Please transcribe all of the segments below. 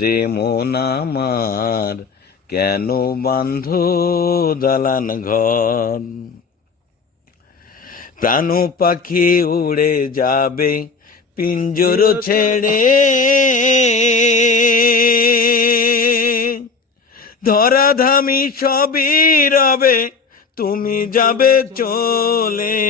রে মন আমার কেন বান্ধু দালান ঘর? প্রাণ পাখি উড়ে যাবে, পিঞ্জর ছেড়ে। ধরাধামি সবই রবে, তুমি যাবে চলে।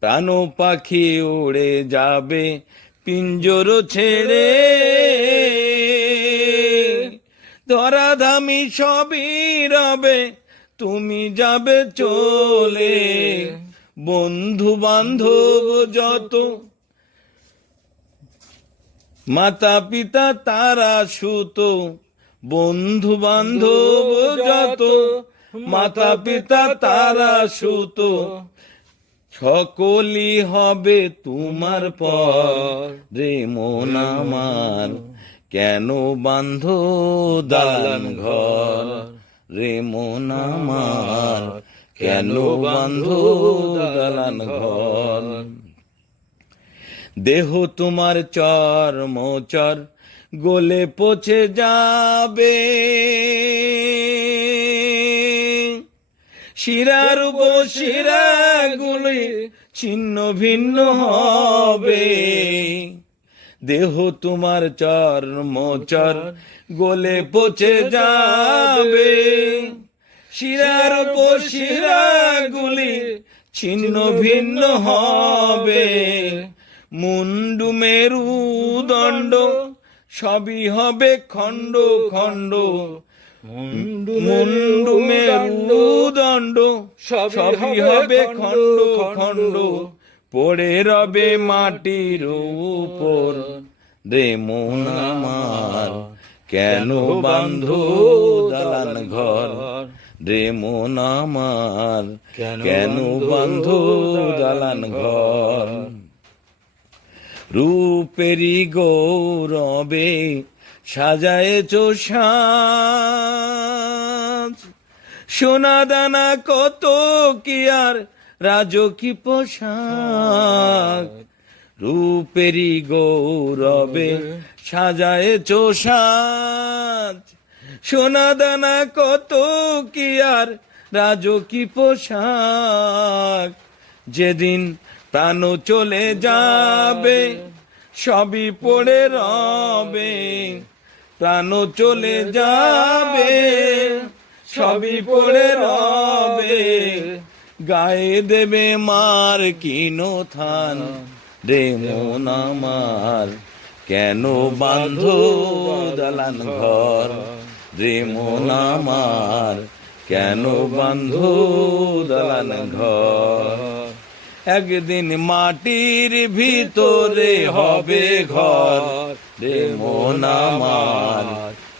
প্রাণ পাখি উড়ে যাবে, পিঞ্জর ছেড়ে। ধরাধামি সবই রবে, তুমি যাবে চলে। বন্ধু বান্ধব যত মাতা পিতা তারা সুত বন্ধু বান্ধব যত মাতা পিতা তারা সুত। সকলই হবে তোমার পর, রে মন আমার। কেন বান্ধ দালান ঘর? রে মন আমার, কেন বান্ধ দালান ঘর? দেহ তোমার চর মোচর, গোলে পচে যাবে। শিরার শিরাগুলি ছিন্ন ভিন্ন হবে। দেহ তোমার চর মোচর গোলে পচে যাবে। শিরার শিরাগুলি ছিন্ন ভিন্ন হবে। মুন্ডু মেরু দণ্ড সবই হবে খণ্ড খণ্ড। মুন্ডু মেরু দণ্ড সবই হবে খণ্ড। খণ্ড। পড়ে রবে মাটির উপর রে মন আমার। কেন বান্ধু দালান ঘর? রে মন আমার। কেন বান্ধু দালান ঘর? রূপেরি গৌরবে সাজায়েছ সাজ। সোনা দানা কত কি আর রাজকি পোশাক রূপেরি গৌরবে সাজায় সাজ সোনা দানা কত কি আর রাজকি পোশাক। যেদিন প্রাণ চলে যাবে, সবই পড়ে রবে। প্রাণ চলে যাবে, সবই পড়ে রবে। গায়ে দেবে মার কিনো থান। রে মন আমার কেন বান্ধ দালান ঘর? রে মন আমার কেন বান্ধ দালান ঘর? একদিন মাটির ভিতরে হবে ঘর। রে মন আমার